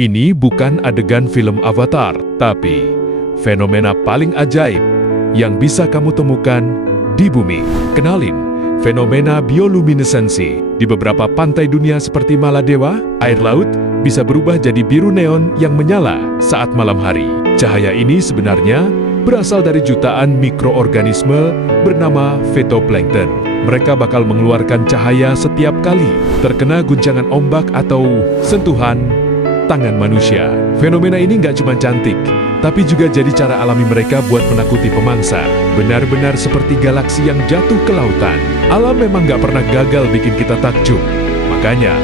Ini bukan adegan film Avatar, tapi fenomena paling ajaib yang bisa kamu temukan di bumi. Kenalin, fenomena bioluminesensi. Di beberapa pantai dunia seperti Maladewa, air laut bisa berubah jadi biru neon yang menyala saat malam hari. Cahaya ini sebenarnya berasal dari jutaan mikroorganisme bernama phytoplankton. Mereka bakal mengeluarkan cahaya setiap kali terkena guncangan ombak atau sentuhan tangan manusia. Fenomena ini nggak cuma cantik, tapi juga jadi cara alami mereka buat menakuti pemangsa. Benar-benar seperti galaksi yang jatuh ke lautan. Alam memang nggak pernah gagal bikin kita takjub. Makanya,